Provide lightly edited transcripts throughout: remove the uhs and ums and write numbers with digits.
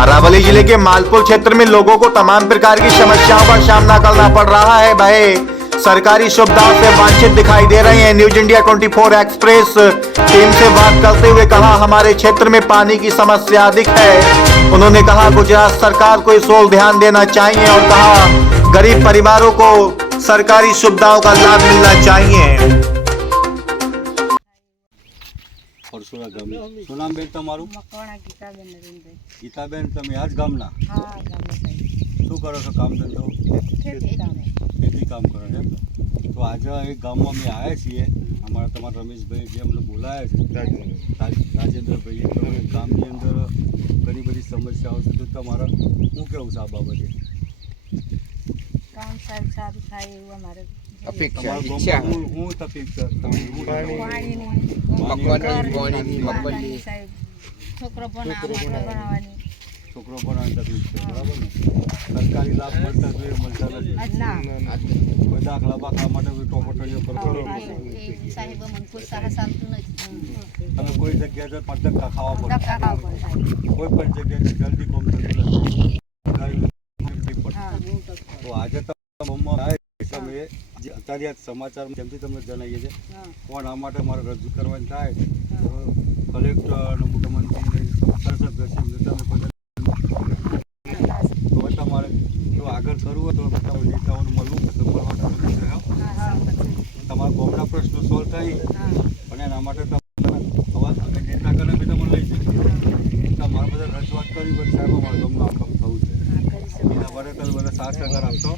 अरावली जिले के मालपुर क्षेत्र में लोगों को तमाम प्रकार की समस्याओं का सामना करना पड़ रहा है। वह सरकारी सुविधाओं से वंचित दिखाई दे रहे हैं। न्यूज इंडिया 24 एक्सप्रेस टीम से बात करते हुए कहा, हमारे क्षेत्र में पानी की समस्या अधिक है। उन्होंने कहा गुजरात सरकार को इस ओर ध्यान देना चाहिए और कहा गरीब परिवारों को सरकारी सुविधाओं का लाभ मिलना चाहिए। પરશુરા ગામ શું નામ બેન તમારું? મકવાણા ગીતાબેન નરેન્દ્રભાઈ. ગીતાબેન, તમે આ જ ગામના? હા, ગામના સાહેબ. શું કરો છો કામ ધંધો? ખેતી કામ. ખેતી કામ કરો છો એમ? તો આજે એક ગામમાં અમે આવ્યા છીએ, અમારા તમારા રમેશભાઈ જે અમને બોલાયા છે રાજેન્દ્રભાઈએ, તો ગામની અંદર ઘણી બધી સમસ્યાઓ છે, તો તમારા શું કેવું છે આ બાબતે? કામ સાહેબ સારું થાય એવું અમારે તમારા ગામમાં શું તકલીફ છે? પાણીની સાહેબ, છોકરો ભણાવવાની છોકરો ભણવાની તકલીફ છે, બરાબર ને? સરકારી લાભ મળતા જોઈએ, મળતા નથી. કોઈ દાખલા બાખલા માટે ટોપટોળીઓ કરો સાહેબ મને કોઈ સારા ચાલતું નથી. તમે કોઈ જગ્યાએ ધક્કા ખાવા પડે, ધક્કા ખાવા પડે સાહેબ. કોઈ પણ જગ્યાએ જલ્દી કોમ થતું નથી. તો આજે તમે જે અત્યારે આ સમાચાર જેમથી તમને જણાવીએ છીએ, પણ આ માટે મારે રજૂ કરવાની થાય તો કલેક્ટર, મુખ્યમંત્રી, સંસદ સભ્ય તો તમારે જો આગળ કરવું હોય તો નેતાઓને મળવું તમારા ગામના પ્રશ્નો સોલ્વ થાય, અને એના માટે તમે નેતા કરે બી તમે લઈ જઈએ. તમારે બધા રજૂઆત કરવી પડે, સાહેબ અમારા ગામનું આ કામ થવું છે. એના વડે તમે બધા સાથ સહકાર આપશો?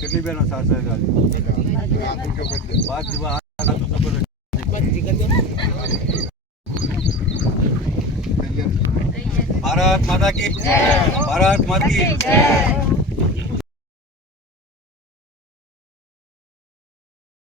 કેટલી બેનો સાથ સહકાર? 5 દિવસ. ભારત માતા કી જય. ભારત માતા કી જય.